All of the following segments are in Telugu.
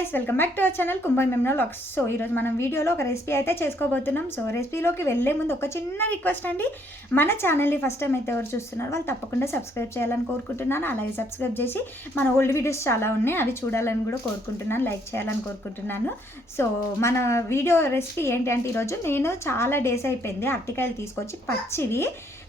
guys, welcome back to our channel Kumbai Memna Vlogs. So ఈ రోజు మనం వీడియోలో ఒక రెసిపీ అయితే చేసుకోబోతున్నాం. సో రెసిపీలోకి వెళ్ళే ముందు ఒక చిన్న రిక్వెస్ట్ అండి, మన ఛానల్ని ఫస్ట్ టైం అయితే ఎవరు చూస్తున్నారు వాళ్ళు తప్పకుండా సబ్స్క్రైబ్ చేయాలని కోరుకుంటున్నాను. అలాగే సబ్స్క్రైబ్ చేసి మన ఓల్డ్ వీడియోస్ చాలా ఉన్నాయి, అవి చూడాలని కూడా కోరుకుంటున్నాను, లైక్ చేయాలని కోరుకుంటున్నాను. సో మన వీడియో రెసిపీ ఏంటి అంటే, ఈరోజు నేను చాలా డేస్ అయిపోయింది అరటికాయలు తీసుకొచ్చి పచ్చివి,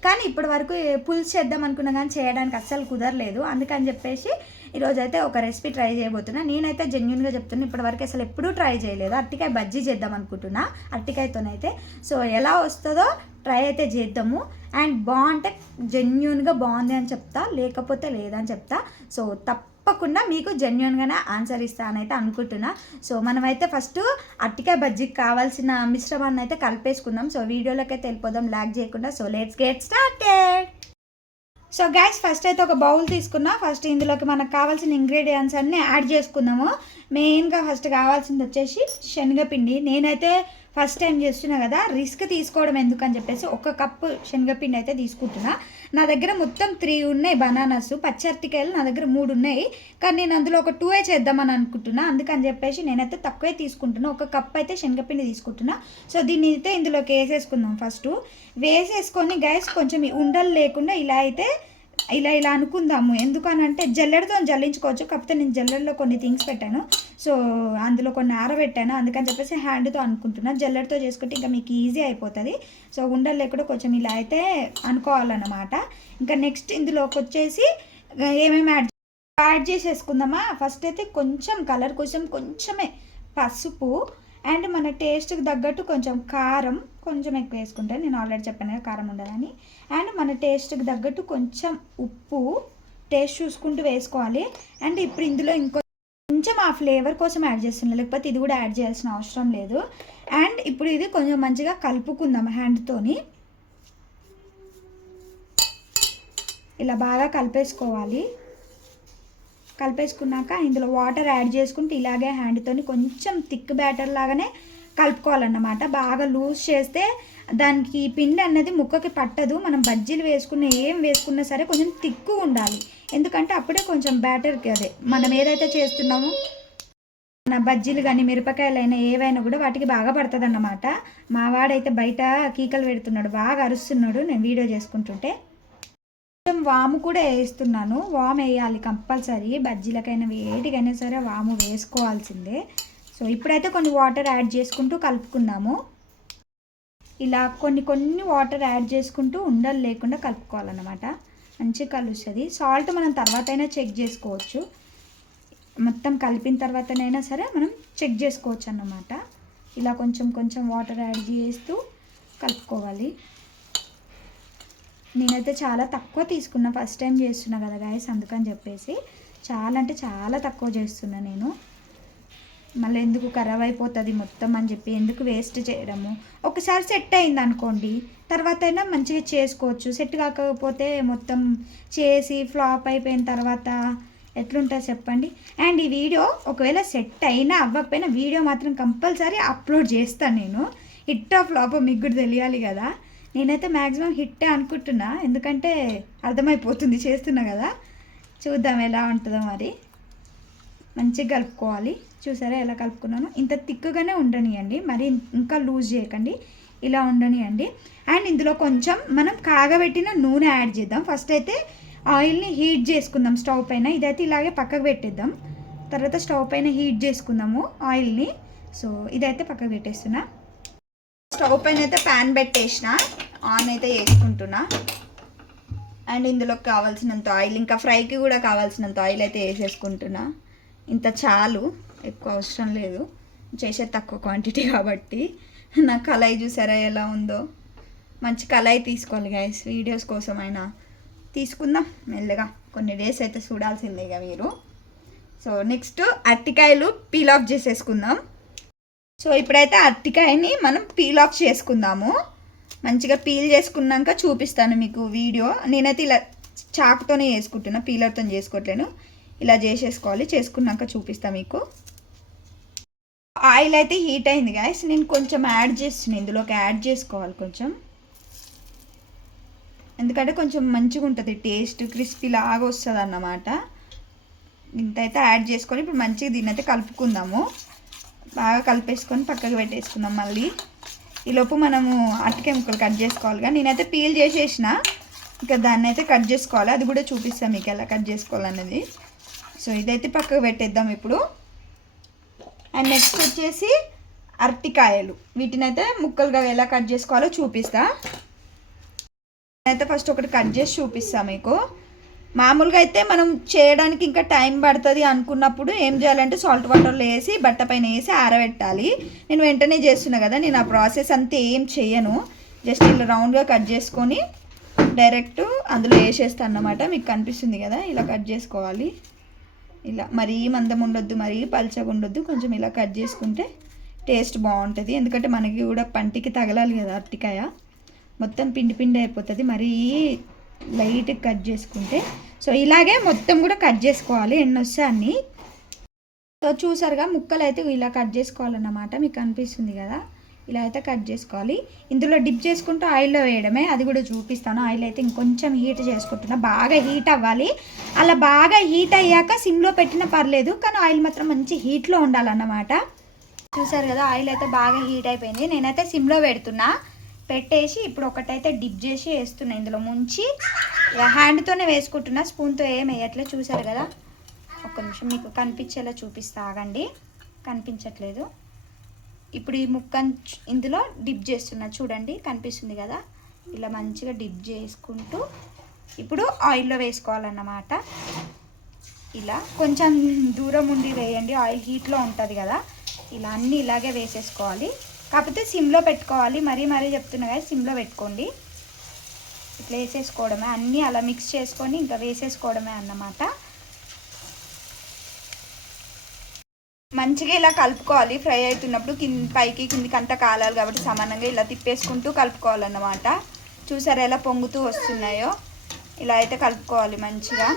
కానీ ఇప్పటి వరకు పులుసు చేద్దాం అనుకున్నా కానీ చేయడానికి అస్సలు కుదరలేదు. అందుకని చెప్పేసి ఈరోజు అయితే ఒక రెసిపీ ట్రై చేయబోతున్నా. నేనైతే జెన్యున్గా చెప్తున్నా, ఇప్పటివరకు అసలు ఎప్పుడూ ట్రై చేయలేదు. అరటికాయ బజ్జీ చేద్దాం అనుకుంటున్నా అరటికాయతోనైతే. సో ఎలా వస్తుందో ట్రై అయితే చేద్దాము. అండ్ బాగుంటే జెన్యున్గా బాగుంది అని చెప్తా, లేకపోతే లేదని చెప్తా. సో తప్పకుండా మీకు జెన్యున్గానే ఆన్సర్ ఇస్తానైతే అనుకుంటున్నా. సో మనమైతే ఫస్ట్ అరటికాయ బజ్జీకి కావాల్సిన మిశ్రమాన్ని అయితే కలిపేసుకుందాం. సో వీడియోలోకి అయితే వెళ్ళిపోదాం లాగ్ చేయకుండా. So let's get started. So guys, first అయితే ఒక బౌల్ తీసుకున్నా. ఫస్ట్ ఇందులోకి మనకు కావాల్సిన ఇంగ్రీడియంట్స్ అన్నీ యాడ్ చేసుకుందాము. మెయిన్గా ఫస్ట్ కావాల్సింది వచ్చేసి శనగపిండి. నేనైతే ఫస్ట్ టైం చేస్తున్నా కదా, రిస్క్ తీసుకోవడం ఎందుకని చెప్పేసి 1 కప్పు శనగపిండి అయితే తీసుకుంటున్నా. నా దగ్గర మొత్తం 3 ఉన్నాయి బనానాస్, పచ్చరటికాయలు నా దగ్గర 3 ఉన్నాయి, కానీ నేను అందులో ఒక 2 చేద్దామని అనుకుంటున్నా. అందుకని చెప్పేసి నేనైతే తక్కువే తీసుకుంటున్నా. 1 కప్ అయితే శనగపిండి తీసుకుంటున్నా. సో దీన్ని అయితే ఇందులోకి వేసేసుకుందాం. ఫస్ట్ వేసేసుకొని గైస్ కొంచెం ఉండలు లేకుండా ఇలా అనుకుందాము. ఎందుకనంటే జల్లెడతో జల్లించుకోవచ్చు, కాకపోతే నేను జల్లెడలో కొన్ని థింగ్స్ పెట్టాను, సో అందులో కొన్ని ఆరబెట్టాను, అందుకని చెప్పేసి హ్యాండ్తో అనుకుంటున్నా. జల్లెడతో చేసుకుంటే ఇంకా మీకు ఈజీ అయిపోతుంది. సో ఉండలు లేకుండా కొంచెం ఇలా అయితే అనుకోవాలన్నమాట. ఇంకా నెక్స్ట్ ఇందులోకి వచ్చేసి ఏమేమి యాడ్ చేసేసుకుందామా. ఫస్ట్ అయితే కొంచెం కలర్ కోసం కొంచెమే పసుపు, అండ్ మన టేస్ట్కి తగ్గట్టు కొంచెం కారం, కొంచెం ఎక్కువ వేసుకుంటాను, నేను ఆల్రెడీ చెప్పాను కదా కారం ఉండదని. అండ్ మన టేస్ట్కి తగ్గట్టు కొంచెం ఉప్పు, టేస్ట్ చూసుకుంటూ వేసుకోవాలి. అండ్ ఇప్పుడు ఇందులో కొంచెం ఆ ఫ్లేవర్ కోసం యాడ్ చేస్తున్నాను, లేకపోతే ఇది కూడా యాడ్ చేయాల్సిన అవసరం లేదు. అండ్ ఇప్పుడు ఇది కొంచెం మంచిగా కలుపుకుందాం హ్యాండ్తోని. ఇలా బాగా కలిపేసుకోవాలి. కలిపేసుకున్నాక ఇందులో వాటర్ యాడ్ చేసుకుంటూ ఇలాగే హ్యాండ్తోని కొంచెం థిక్ బ్యాటర్ లాగానే కలుపుకోవాలన్నమాట. బాగా లూజ్ చేస్తే దానికి పిండి అన్నది ముక్కకి పట్టదు. మనం బజ్జీలు ఏం వేసుకున్నా సరే కొంచెం థిక్గా ఉండాలి, ఎందుకంటే అప్పుడే కొంచెం బ్యాటర్కి అదే మనం ఏదైతే చేస్తున్నామో మన బజ్జీలు కానీ మిరపకాయలైనా ఏవైనా కూడా వాటికి బాగా పడుతుంది అన్నమాట. మా వాడైతే బయట కీకలు పెడుతున్నాడు, బాగా అరుస్తున్నాడు నేను వీడియో చేసుకుంటుంటే. కొంచెం వాము కూడా వేస్తున్నాను. వాము వేయాలి కంపల్సరీ, బజ్జీలకైనా వేటికైనా సరే వాము వేసుకోవాల్సిందే. సో ఇప్పుడైతే కొన్ని వాటర్ యాడ్ చేసుకుంటూ కలుపుకుందాము. ఇలా కొన్ని వాటర్ యాడ్ చేసుకుంటూ ఉండలు లేకుండా కలుపుకోవాలన్నమాట. మంచిగా కలుస్తుంది. సాల్ట్ మనం తర్వాత అయినా చెక్ చేసుకోవచ్చు, మొత్తం కలిపిన తర్వాతనైనా సరే మనం చెక్ చేసుకోవచ్చు అన్నమాట. ఇలా కొంచెం వాటర్ యాడ్ చేస్తూ కలుపుకోవాలి. నేనైతే చాలా తక్కువ తీసుకున్నా, ఫస్ట్ టైం చేస్తున్నా కదా గాయస్, అందుకని చెప్పేసి చాలా అంటే చాలా తక్కువ చేస్తున్నా నేను. మళ్ళీ ఎందుకు ఖరాబ్ అయిపోతుంది మొత్తం అని చెప్పి ఎందుకు వేస్ట్ చేయడము. ఒకసారి సెట్ అయింది అనుకోండి, తర్వాత అయినా మంచిగా చేసుకోవచ్చు. సెట్ కాకపోతే మొత్తం చేసి ఫ్లాప్ అయిపోయిన తర్వాత ఎట్లుంటుంది చెప్పండి. అండ్ ఈ వీడియో ఒకవేళ సెట్ అయినా అవ్వకపోయినా వీడియో మాత్రం కంపల్సరీ అప్లోడ్ చేస్తాను నేను. హిట్ ఆఫ్ ఫ్లాప్ మీకు కూడా తెలియాలి కదా. నేనైతే మ్యాక్సిమం హిట్టే అనుకుంటున్నా, ఎందుకంటే అర్థమైపోతుంది చేస్తున్నా కదా. చూద్దాం ఎలా ఉంటుందో మరి. మంచిగా కలుపుకోవాలి. చూసారా ఎలా కలుపుకున్నాను. ఇంత థిక్గానే ఉండనియండి, మరి ఇంకా లూజ్ చేయకండి, ఇలా ఉండనియండి. అండ్ ఇందులో కొంచెం మనం కాగబెట్టిన నూనె యాడ్ చేద్దాం. ఫస్ట్ అయితే ఆయిల్ని హీట్ చేసుకుందాం స్టవ్ పైన. ఇదైతే ఇలాగే పక్కకు పెట్టేద్దాం, తర్వాత స్టవ్ పైన హీట్ చేసుకుందాము ఆయిల్ని. సో ఇదైతే పక్కకు పెట్టేస్తున్నా. స్టవ్ పైన అయితే ప్యాన్ పెట్టేసిన, ఆన్ అయితే వేసుకుంటున్నా. అండ్ ఇందులోకి కావాల్సినంత ఆయిల్, ఇంకా ఫ్రైకి కూడా కావాల్సినంత ఆయిల్ అయితే వేసేసుకుంటున్నా. ఇంత చాలు, ఎక్కువ అవసరం లేదు, చేసేది తక్కువ క్వాంటిటీ కాబట్టి. నా కళాయి చూసారా ఎలా ఉందో. మంచి కళాయి తీసుకోవాలి గైస్, వీడియోస్ కోసమైనా తీసుకుందాం మెల్లగా. కొన్ని డేస్ అయితే చూడాల్సిందే ఇక మీరు. సో నెక్స్ట్ అరటికాయలు పీల్ ఆఫ్ చేసేసుకుందాం. సో ఇప్పుడైతే అరటికాయని మనం పీల్ ఆఫ్ చేసుకుందాము. మంచిగా పీల్ చేసుకున్నాక చూపిస్తాను మీకు వీడియో. నేనైతే ఇలా చాకుతోనే చేసుకుంటున్నా, పీలర్తో చేసుకోవట్లేను. ఇలా చేసేసుకోవాలి, చేసుకున్నాక చూపిస్తాను మీకు. ఆయిల్ అయితే హీట్ అయింది గాయస్, నేను కొంచెం యాడ్ చేస్తున్నాను, ఇందులోకి యాడ్ చేసుకోవాలి కొంచెం, ఎందుకంటే కొంచెం మంచిగా ఉంటుంది టేస్ట్, క్రిస్పీ లాగా వస్తుంది అన్నమాట. ఇంత అయితే యాడ్ చేసుకొని ఇప్పుడు మంచిగా దీన్ని అయితే కలుపుకుందాము. బాగా కలిపేసుకొని పక్కకు పెట్టేసుకుందాం. మళ్ళీ ఈలోపు మనము అరటికాయ ముక్కలు కట్ చేసుకోవాలిగా. నేనైతే పీల్ చేసేసిన, ఇంకా దాన్ని అయితే కట్ చేసుకోవాలి. అది కూడా చూపిస్తాను మీకు ఎలా కట్ చేసుకోవాలన్నది. సో ఇదైతే పక్కకు పెట్టేద్దాం ఇప్పుడు. అండ్ నెక్స్ట్ వచ్చేసి అరటికాయలు, వీటిని అయితే ముక్కలుగా ఎలా కట్ చేసుకోవాలో చూపిస్తా. అయితే ఫస్ట్ ఒకటి కట్ చేసి చూపిస్తా మీకు. మామూలుగా అయితే మనం చేయడానికి ఇంకా టైం పడుతుంది అనుకున్నప్పుడు ఏం చేయాలంటే సాల్ట్ వాటర్లో వేసి బట్ట పైన వేసి ఆరబెట్టాలి. నేను వెంటనే చేస్తున్నా కదా, నేను ఆ ప్రాసెస్ అంతా ఏం చేయను. జస్ట్ ఇలా రౌండ్గా కట్ చేసుకొని డైరెక్ట్ అందులో వేసేస్తాను అన్నమాట. మీకు కనిపిస్తుంది కదా, ఇలా కట్ చేసుకోవాలి. ఇలా మరీ మందం ఉండొద్దు, మరీ పల్చగా ఉండొద్దు, కొంచెం ఇలా కట్ చేసుకుంటే టేస్ట్ బాగుంటుంది. ఎందుకంటే మనకి కూడా పంటికి తగలాలి కదా అరటికాయ, మొత్తం పిండి పిండి అయిపోతుంది మరీ లైట్గా కట్ చేసుకుంటే. సో ఇలాగే మొత్తం కూడా కట్ చేసుకోవాలి, ఎన్ని వస్తే అన్నీ. సో చూసారుగా ముక్కలు అయితే ఇలా కట్ చేసుకోవాలన్నమాట. మీకు కనిపిస్తుంది కదా, ఇలా అయితే కట్ చేసుకోవాలి. ఇందులో డిప్ చేసుకుంటూ ఆయిల్లో వేయడమే, అది కూడా చూపిస్తాను. ఆయిల్ అయితే ఇంకొంచెం హీట్ చేసుకుంటున్నా, బాగా హీట్ అవ్వాలి. అలా బాగా హీట్ అయ్యాక సిమ్లో పెట్టినా పర్లేదు, కానీ ఆయిల్ మాత్రం మంచి హీట్లో ఉండాలన్నమాట. చూసారు కదా, ఆయిల్ అయితే బాగా హీట్ అయిపోయింది. నేనైతే సిమ్లో పెడుతున్నా, పెట్టేసి ఇప్పుడు ఒకటైతే డిప్ చేసి వేస్తున్నా. ఇందులో ముంచి హ్యాండ్తోనే వేసుకుంటున్నా, స్పూన్తో ఏం వేయట్లేదు. చూసారు కదా, ఒక్క నిమిషం మీకు కనిపించేలా చూపిస్తా, ఆగండి, కనిపించట్లేదు. ఇప్పుడు ఈ ముక్కను ఇందులో డిప్ చేస్తున్నా, చూడండి కనిపిస్తుంది కదా. ఇలా మంచిగా డిప్ చేసుకుంటూ ఇప్పుడు ఆయిల్లో వేసుకోవాలన్నమాట. ఇలా కొంచెం దూరం ఉండి వేయండి, ఆయిల్ హీట్లో ఉంటుంది కదా. ఇలా అన్నీ ఇలాగే వేసేసుకోవాలి, కాకపోతే సిమ్లో పెట్టుకోవాలి. మరీ చెప్తున్నా కదా, సిమ్లో పెట్టుకోండి. ఇట్లా వేసేసుకోవడమే, అన్నీ అలా మిక్స్ చేసుకొని ఇంకా వేసేసుకోవడమే అన్నమాట. మంచిగా ఇలా కలుపుకోవాలి. ఫ్రై అవుతున్నప్పుడు పైకి కిందికి అంతా కాలాలి కాబట్టి సమానంగా ఇలా తిప్పేసుకుంటూ కలుపుకోవాలన్నమాట. చూసారా ఎలా పొంగుతూ వస్తున్నాయో, ఇలా అయితే కలుపుకోవాలి మంచిగా.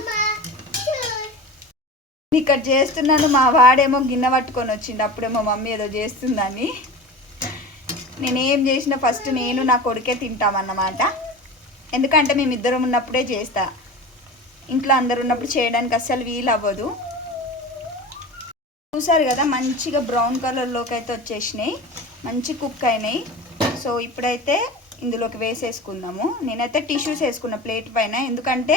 ఇక్కడ చేస్తున్నాను, మా వాడేమో గిన్నె పట్టుకొని వచ్చిండు, అప్పుడేమో మమ్మీ ఏదో చేస్తుందని. నేనేం చేసినా ఫస్ట్ నేను నా కొడుకే తింటామన్నమాట. ఎందుకంటే మేమిద్దరం ఉన్నప్పుడే చేస్తా, ఇంట్లో అందరు ఉన్నప్పుడు చేయడానికి అస్సలు వీలు అవ్వదు. చూసారు కదా, మంచిగా బ్రౌన్ కలర్లోకి అయితే వచ్చేసినాయి, మంచి కుక్ అయినాయి. సో ఇప్పుడైతే ఇందులోకి వేసేసుకుందాము. నేనైతే టిష్యూస్ వేసుకున్న ప్లేట్ పైన, ఎందుకంటే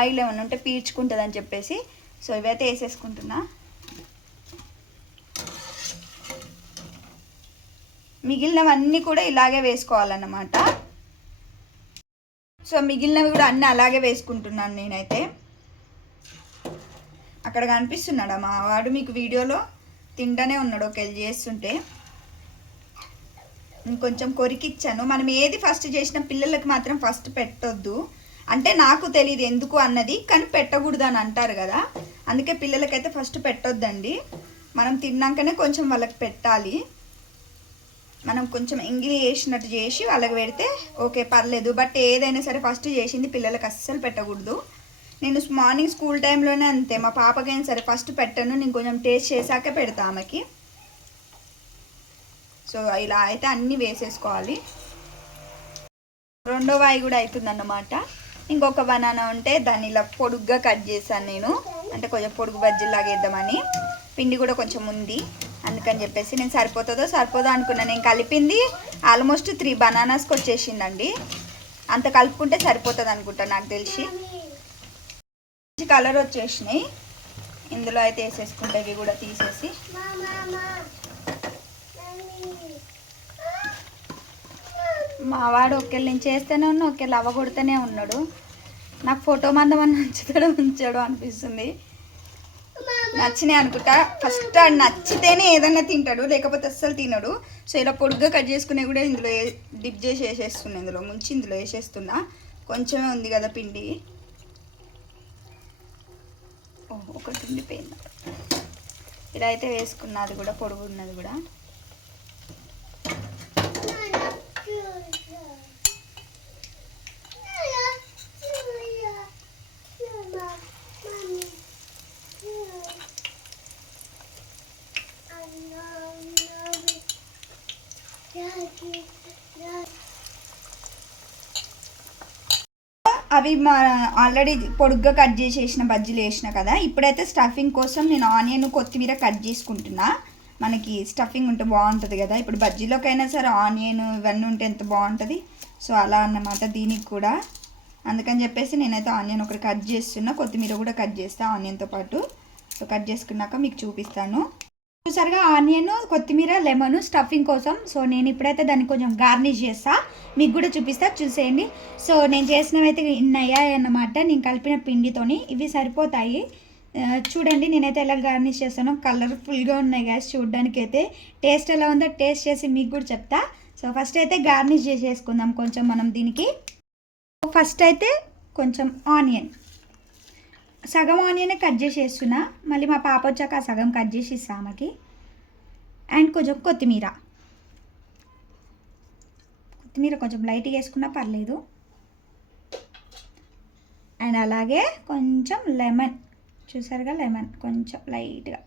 ఆయిల్ ఏమన్నా ఉంటే పీల్చుకుంటుంది అని చెప్పేసి. సో ఇవైతే వేసేసుకుంటున్నా. మిగిలినవన్నీ కూడా ఇలాగే వేసుకోవాలన్నమాట. సో మిగిలినవి కూడా అన్నీ అలాగే వేసుకుంటున్నాను నేనైతే. అక్కడ కనిపిస్తున్నాడా మా వాడు మీకు వీడియోలో, తింటానే ఉన్నాడు ఒకవేళ చేస్తుంటే. ఇంకొంచెం కొరికిచ్చాను. మనం ఏది ఫస్ట్ చేసిన పిల్లలకి మాత్రం ఫస్ట్ పెట్టొద్దు, అంటే నాకు తెలియదు ఎందుకు అన్నది, కానీ పెట్టకూడదు అని అంటారు కదా, అందుకే పిల్లలకైతే ఫస్ట్ పెట్టొద్దండి. మనం తిన్నాకనే కొంచెం వాళ్ళకి పెట్టాలి. మనం కొంచెం ఎంగిలి వేసినట్టు చేసి వాళ్ళకి పెడితే ఓకే పర్లేదు, బట్ ఏదైనా సరే ఫస్ట్ చేసింది పిల్లలకి అస్సలు పెట్టకూడదు. నేను మార్నింగ్ స్కూల్ టైంలోనే అంతే, మా పాపకైనా సరే ఫస్ట్ పెట్టను, నేను కొంచెం టేస్ట్ చేశాకే పెడతా ఆమెకి. సో ఇలా అయితే అన్నీ వేసేసుకోవాలి. రెండో వాయి కూడా అవుతుందన్నమాట. ఇంకొక బనానా ఉంటే దాన్ని ఇలా పొడుగ్గా కట్ చేశాను నేను, అంటే కొంచెం పొడుగు బజ్జీలాగా వేద్దామని. పిండి కూడా కొంచెం ఉంది, అందుకని చెప్పేసి నేను సరిపోదో అనుకున్నాను. నేను కలిపింది ఆల్మోస్ట్ 3 బనానాస్కి వచ్చేసిందండి. అంత కలుపుకుంటే సరిపోతుంది అనుకుంటా నాకు తెలిసి. మంచి కలర్ వచ్చేసినాయి. ఇందులో అయితే వేసేసుకుంటే ఇవి కూడా తీసేసి. మా వాడు ఒకేళ్ళు నేను చేస్తూనే ఉన్నా, ఒకేళ్ళు అవ్వగొడుతూనే ఉన్నాడు. నాకు ఫోటో మందమని నచ్చుతాడో ఉంచాడో అనిపిస్తుంది. నచ్చినాయి అనుకుంటా. ఫస్ట్ అది నచ్చితేనే ఏదన్నా తింటాడు, లేకపోతే అస్సలు తినడు. సో ఇలా పొడుగ్గా కట్ చేసుకునే కూడా ఇందులో డిప్ చేసి వేసేస్తున్నా, ఇందులో ముంచి ఇందులో వేసేస్తున్నా. కొంచెమే ఉంది కదా పిండి, ఒకటి ఉండిపోయింది. ఇలా అయితే వేసుకున్నా, అది కూడా పొడుగు ఉన్నది కూడా. అవి మా ఆల్రెడీ పొడుగ్గా కట్ చేసేసిన బజ్జీలు వేసిన కదా. ఇప్పుడైతే స్టఫింగ్ కోసం నేను ఆనియన్ కొత్తిమీర కట్ చేసుకుంటున్నా. మనకి స్టఫింగ్ ఉంటే బాగుంటుంది కదా. ఇప్పుడు బజ్జీలోకైనా సరే ఆనియన్ ఇవన్నీ ఉంటే ఎంత బాగుంటుంది. సో అలా అన్నమాట దీనికి కూడా. అందుకని చెప్పేసి నేనైతే ఆనియన్ ఒకటి కట్ చేస్తున్నా, కొత్తిమీర కూడా కట్ చేస్తాను ఆనియన్తో పాటు. సో కట్ చేసుకున్నాక మీకు చూపిస్తాను. చూసారుగా ఆనియన్, కొత్తిమీర, లెమన్ స్టఫింగ్ కోసం. సో నేను ఇప్పుడైతే దాన్ని కొంచెం గార్నిష్ చేస్తా, మీకు కూడా చూపిస్తా, చూసేయండి. సో నేను చేసినవి అయితే ఇన్ని అయ్యాయి అన్నమాట. నేను కలిపిన పిండితోని ఇవి సరిపోతాయి. చూడండి నేనైతే ఎలా గార్నిష్ చేస్తానో. కలర్ఫుల్గా ఉన్నాయి గ్యాస్ చూడడానికి అయితే. టేస్ట్ ఎలా ఉందో టేస్ట్ చేసి మీకు కూడా చెప్తా. సో ఫస్ట్ అయితే గార్నిష్ చేసేసుకుందాం కొంచెం మనం దీనికి. ఫస్ట్ అయితే కొంచెం ఆనియన్, సగం ఆనియన్ కట్ చేసి వేస్తున్నా. మళ్ళీ మా పాప వచ్చాక ఆ సగం కట్ చేసి ఇస్తా ఆమెకి. అండ్ కొంచెం కొత్తిమీర కొంచెం లైట్గా వేసుకున్నా పర్లేదు. అండ్ అలాగే కొంచెం లెమన్, చూసారుగా లెమన్ కొంచెం లైట్గా.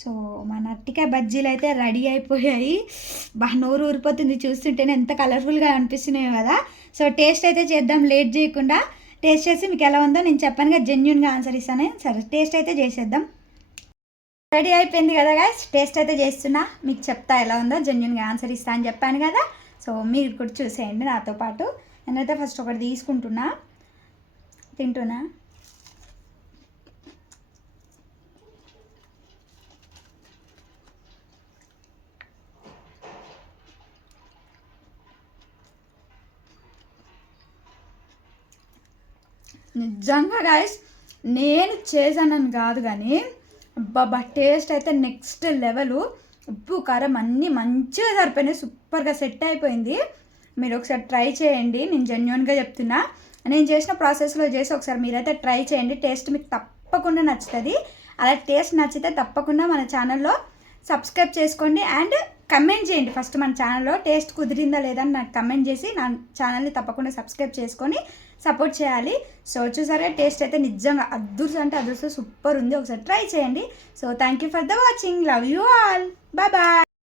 సో మన అరటికాయ బజ్జీలు అయితే రెడీ అయిపోయాయి. బాగా నోరు ఊరిపోతుంది చూస్తుంటేనే, ఎంత కలర్ఫుల్గా అనిపిస్తున్నాయో కదా. సో టేస్ట్ అయితే చేద్దాం లేట్ చేయకుండా. టేస్ట్ చేసి మీకు ఎలా ఉందో నేను చెప్పానుగా, జెన్యున్గా ఆన్సర్ ఇస్తాను. సరే టేస్ట్ అయితే చేసేద్దాం. రెడీ అయిపోయింది కదా గైస్, టేస్ట్ అయితే చేస్తున్నా, మీకు చెప్తా ఎలా ఉందో. జెన్యున్గా ఆన్సర్ ఇస్తా అని చెప్పాను కదా. సో మీరు కూడా చూసేయండి నాతో పాటు. నేనైతే ఫస్ట్ ఒకటి తీసుకుంటున్నా, తింటున్నా. నిజంగా గాయస్ నేను చేశానని కాదు కానీ బాబా టేస్ట్ అయితే నెక్స్ట్ లెవెల్. ఉప్పు కారం అన్నీ మంచిగా సరిపోయినాయి, సూపర్గా సెట్ అయిపోయింది. మీరు ఒకసారి ట్రై చేయండి, నేను జెన్యున్గా చెప్తున్నా. నేను చేసిన ప్రాసెస్లో చేసి ఒకసారి మీరైతే ట్రై చేయండి. టేస్ట్ మీకు తప్పకుండా నచ్చుతుంది. అలా టేస్ట్ నచ్చితే తప్పకుండా మన ఛానల్లో సబ్స్క్రైబ్ చేసుకోండి అండ్ కమెంట్ చేయండి. ఫస్ట్ మన ఛానల్లో టేస్ట్ కుదిరిందా లేదా అని నాకు కమెంట్ చేసి నా ఛానల్ని తప్పకుండా సబ్స్క్రైబ్ చేసుకొని సపోర్ట్ చేయాలి. సో చూసారా టేస్ట్ అయితే నిజంగా అద్దుర్స్ అంటే అద్దుర్స్ సూపర్ ఉంది. ఒకసారి ట్రై చేయండి. So thank you for the watching. Love you all. Bye bye.